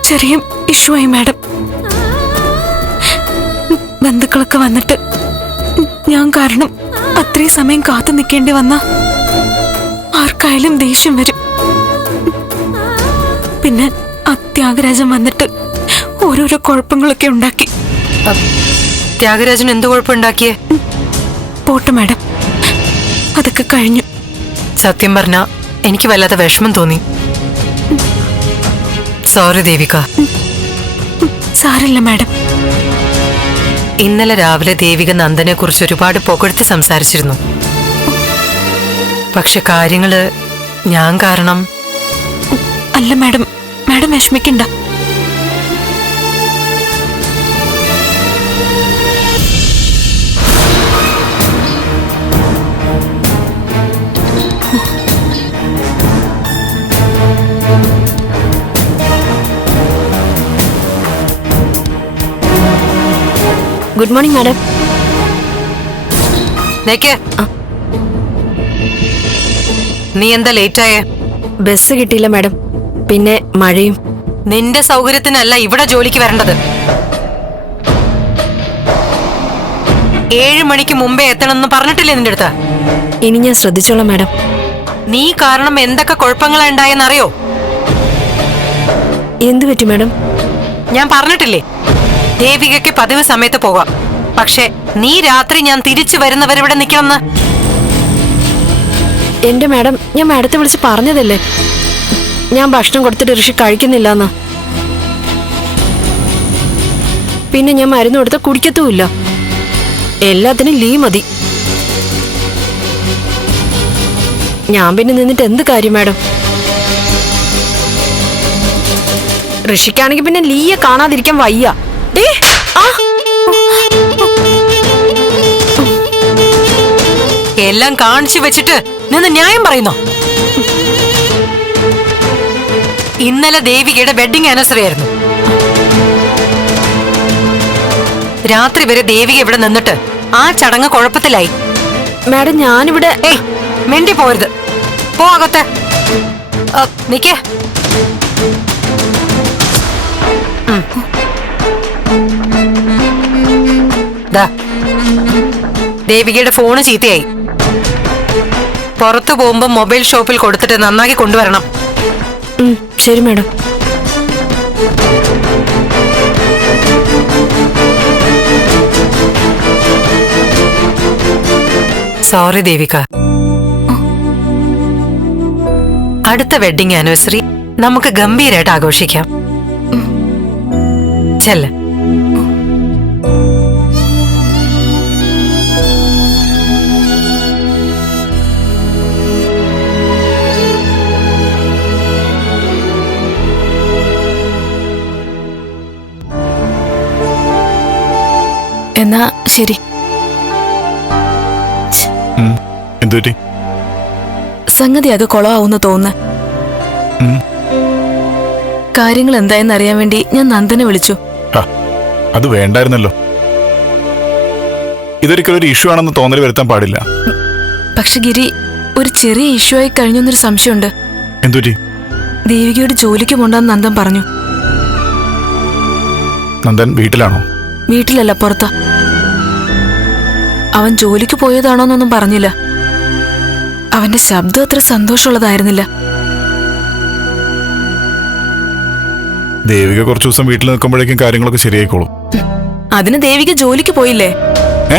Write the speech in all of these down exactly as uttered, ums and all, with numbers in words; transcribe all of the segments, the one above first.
ചെറിയ ഇഷ്യൂ ആയി മാഡം. ബന്ധുക്കളൊക്കെ വന്നിട്ട് ഞാൻ കാരണം അത്രയും സമയം കാത്തു നിൽക്കേണ്ടി വന്ന ആർക്കായാലും ദേഷ്യം വരും. പിന്നെ ആ ത്യാഗരാജൻ വന്നിട്ട് ഓരോരോ കുഴപ്പങ്ങളൊക്കെ ഉണ്ടാക്കി. ത്യാഗരാജൻ എന്ത് കുഴപ്പമുണ്ടാക്കിയേ? പോട്ടെ മാഡം, അതൊക്കെ കഴിഞ്ഞു. സത്യം പറഞ്ഞ എനിക്ക് വല്ലാത്ത വിഷമം തോന്നി. സോറി ദേവിക. സാരല്ല മാഡം. ഇന്നലെ രാവിലെ ദേവിക നന്ദനെ കുറിച്ച് ഒരുപാട് പുകഴ്ത്തി സംസാരിച്ചിരുന്നു. പക്ഷെ കാര്യങ്ങള് ഞാൻ കാരണം. അല്ല മാഡം, മാഡം വിഷമിക്കണ്ട. Good morning madam. നീ എന്താ ലേറ്റായേ? ബസ് കിട്ടിയില്ല മാഡം, പിന്നെ മഴയും. നിന്റെ സൗകര്യത്തിനല്ല ഇവിടെ ജോലിക്ക് വരേണ്ടത്. ഏഴു മണിക്ക് മുമ്പേ എത്തണമെന്ന് പറഞ്ഞിട്ടില്ലേ നിന്റെ അടുത്ത്? ഇനി ഞാൻ ശ്രദ്ധിച്ചോളാം മാഡം. നീ കാരണം എന്തൊക്കെ കുഴപ്പങ്ങളാ ഉണ്ടായെന്നറിയോ? എന്തു പറ്റി മാഡം? ഞാൻ പറഞ്ഞിട്ടില്ലേ ദേവികയ്ക്ക് പതിവ് സമയത്ത് പോകാം, പക്ഷെ നീ രാത്രി ഞാൻ തിരിച്ചു വരുന്നവരിവിടെ നിൽക്കണമെന്ന്. എന്റെ മാഡം, ഞാൻ മാഡത്തെ വിളിച്ച് പറഞ്ഞതല്ലേ ഞാൻ ഭക്ഷണം കൊടുത്തിട്ട് ഋഷി കഴിക്കുന്നില്ലെന്ന്. പിന്നെ ഞാൻ മരുന്ന് കൊടുത്ത കുടിക്കത്തുമില്ല. എല്ലാത്തിനും ലീ മതി. ഞാൻ പിന്നെ നിന്നിട്ട് എന്ത് കാര്യം മാഡം? ഋഷിക്കാണെങ്കിൽ പിന്നെ ലീയെ കാണാതിരിക്കാൻ വയ്യ. ഡേ ആ എല്ലാം കാണിച്ചു വെച്ചിട്ട് നിന്ന് ന്യായം പറയുന്നോ? ഇന്നലെ ദേവികയുടെ വെഡിങ് ആനിവേഴ്സറി ആയിരുന്നു. രാത്രി വരെ ദേവിക ഇവിടെ നിന്നിട്ട് ആ ചടങ്ങ് കുഴപ്പത്തിലായി. മാഡം ഞാനിവിടെ. ഏയ് മിണ്ടി പോരുത്, പോ അകത്തെ. നിക്കേ. ദേവികയുടെ ഫോണ് ചീത്തയായി. പുറത്തു പോകുമ്പോ മൊബൈൽ ഷോപ്പിൽ കൊടുത്തിട്ട് നന്നാക്കി കൊണ്ടുവരണം. ശരി മാഡം. സോറി ദേവിക. അടുത്ത വെഡിങ് ആനിവേഴ്സറി നമുക്ക് ഗംഭീരമായിട്ട് ആഘോഷിക്കാം. ചെല്ല. എന്നാ ശരി. എന്തുപറ്റി? സംഗതി അത് കുളമാവുന്ന തോന്നുന്നു. കാര്യങ്ങൾ എന്തായെന്ന് അറിയാൻ വേണ്ടി ഞാൻ നന്ദനെ വിളിച്ചു. അത് വേണ്ടായിരുന്നല്ലോ. ഇതൊരിക്കലും ഒരു ഇഷ്യൂ ആണെന്ന് തോന്നൽ വരുത്താൻ പാടില്ല. പക്ഷെ ഗിരി, ഒരു ചെറിയ ഇഷ്യൂ ആയി കഴിഞ്ഞൊന്നൊരു സംശയമുണ്ട്. എന്തുപറ്റി? ദേവികയോട് ജോലിക്ക് പോണ്ടെന്ന് നന്ദൻ പറഞ്ഞു. നന്ദൻ വീട്ടിലാണോ? വീട്ടിലല്ല, പുറത്താ. അവൻ ജോലിക്ക് പോയതാണോന്നൊന്നും പറഞ്ഞില്ല. അവന്റെ ശബ്ദം അത്ര സന്തോഷമുള്ളതായിരുന്നില്ല. ദേവിക കുറച്ചു ദിവസം വീട്ടിൽ നിൽക്കുമ്പോഴേക്കും കാര്യങ്ങളൊക്കെ ശരിയായിക്കോളും. അതിന് ദേവിക ജോലിക്ക് പോയില്ലേ? ഏ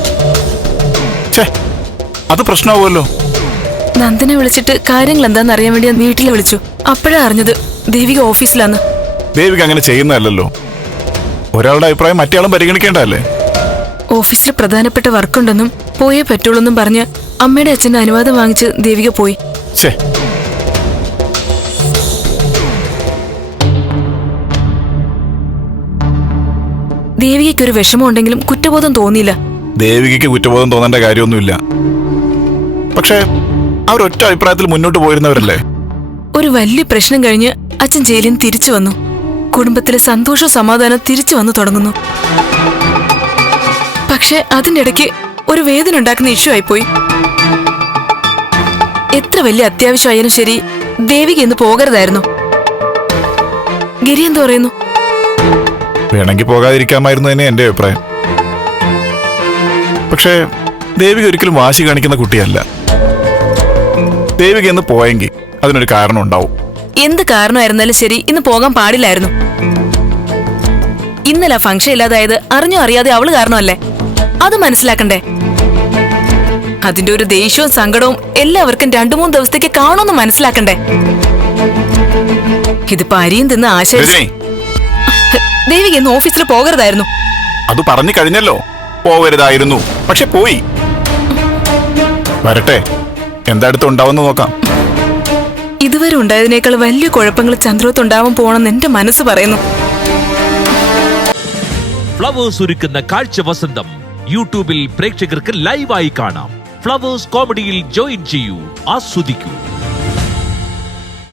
അത് പ്രശ്നമാവുമല്ലോ. നന്ദനെ വിളിച്ചിട്ട് കാര്യങ്ങൾ എന്താന്ന് അറിയാൻ വേണ്ടി വീട്ടിൽ വിളിച്ചു. അപ്പോഴാ അറിഞ്ഞത് ദേവിക ഓഫീസിലാന്ന്. ദേവിക അങ്ങനെ ചെയ്യുന്നതല്ലോ. ഒരാളുടെ അഭിപ്രായം മറ്റേയാളും പരിഗണിക്കേണ്ടതല്ലേ? ഓഫീസിൽ പ്രധാനപ്പെട്ട വർക്കുണ്ടെന്നും പോയേ പറ്റുള്ളൂന്നും പറഞ്ഞ് അമ്മയുടെ അച്ഛന്റെ അനുവാദം വാങ്ങിച്ച് ദേവിക പോയി. ദേവികയ്ക്ക് ഒരു വിഷമം ഉണ്ടെങ്കിലും കുറ്റബോധം തോന്നിയില്ല. ദേവികയ്ക്ക് കുറ്റബോധം തോന്നേണ്ട കാര്യമൊന്നുമില്ല. പക്ഷേ അവരൊറ്റ അഭിപ്രായത്തിൽ മുന്നോട്ട് പോയിരുന്നവരല്ലേ? ഒരു വലിയ പ്രശ്നം കഴിഞ്ഞ് അച്ഛൻ ജയിലിൽ നിന്ന് തിരിച്ചു വന്നു. കുടുംബത്തിലെ സന്തോഷവും സമാധാനം തിരിച്ചു വന്നു തുടങ്ങുന്നു. പക്ഷെ അതിന്റെ ഇടയ്ക്ക് ഒരു വേദന ഉണ്ടാക്കുന്ന ഇഷ്യൂ ആയിപ്പോയി. എത്ര വലിയ അത്യാവശ്യമായാലും ശരി ദേവിക ഇന്ന് പോകരുതായിരുന്നു. ഗിരി എന്ത് പറയുന്നു? വേണമെങ്കിൽ പോകാതിരിക്കാമായിരുന്നു തന്നെ എന്റെ അഭിപ്രായം. പക്ഷേ ദേവിക ഒരിക്കലും വാശി കാണിക്കുന്ന കുട്ടിയല്ല. ദേവിക എന്ന് പോയെങ്കിൽ അതിനൊരു കാരണം ഉണ്ടാവും. എന്ത് കാരണമായിരുന്നാലും ശരി, ഇന്ന് പോകാൻ പാടില്ലായിരുന്നു. ഇന്നലെ ഫംഗ്ഷൻ ഇല്ലാതായത് അറിഞ്ഞോ അറിയാതെ അവള് കാരണമല്ലേ? അത് മനസ്സിലാക്കണ്ടേ? അതിന്റെ ഒരു ദേഷ്യവും സങ്കടവും എല്ലാവർക്കും രണ്ടു മൂന്ന് ദിവസത്തേക്ക് കാണുമെന്ന് മനസ്സിലാക്കണ്ടേ? ഇതിപ്പോ അരിയും തിന്ന് ആശയം. രജനി, ദേവിക ഇന്ന് ഓഫീസിൽ പോകരുതായിരുന്നു. അത് പറഞ്ഞു കഴിഞ്ഞല്ലോ, പോവരുതായിരുന്നു. പക്ഷെ പോയി. വരട്ടെ, എന്താ അടുത്ത് ഉണ്ടാവുന്ന നോക്കാം. ഇതുവരെ ഉണ്ടായതിനേക്കാൾ വലിയ കുഴപ്പങ്ങൾ ചന്ദ്രോത്തുണ്ടാവാൻ പോകണമെന്ന് എന്റെ മനസ്സ് പറയുന്നു. ഫ്ലവേഴ്സ് ഒരുക്കുന്ന കാഴ്ച വസന്തം യൂട്യൂബിൽ പ്രേക്ഷകർക്ക് ലൈവായി കാണാം. ഫ്ലവേഴ്സ് കോമഡിയിൽ ജോയിൻ ചെയ്യൂ, ആസ്വദിക്കൂ.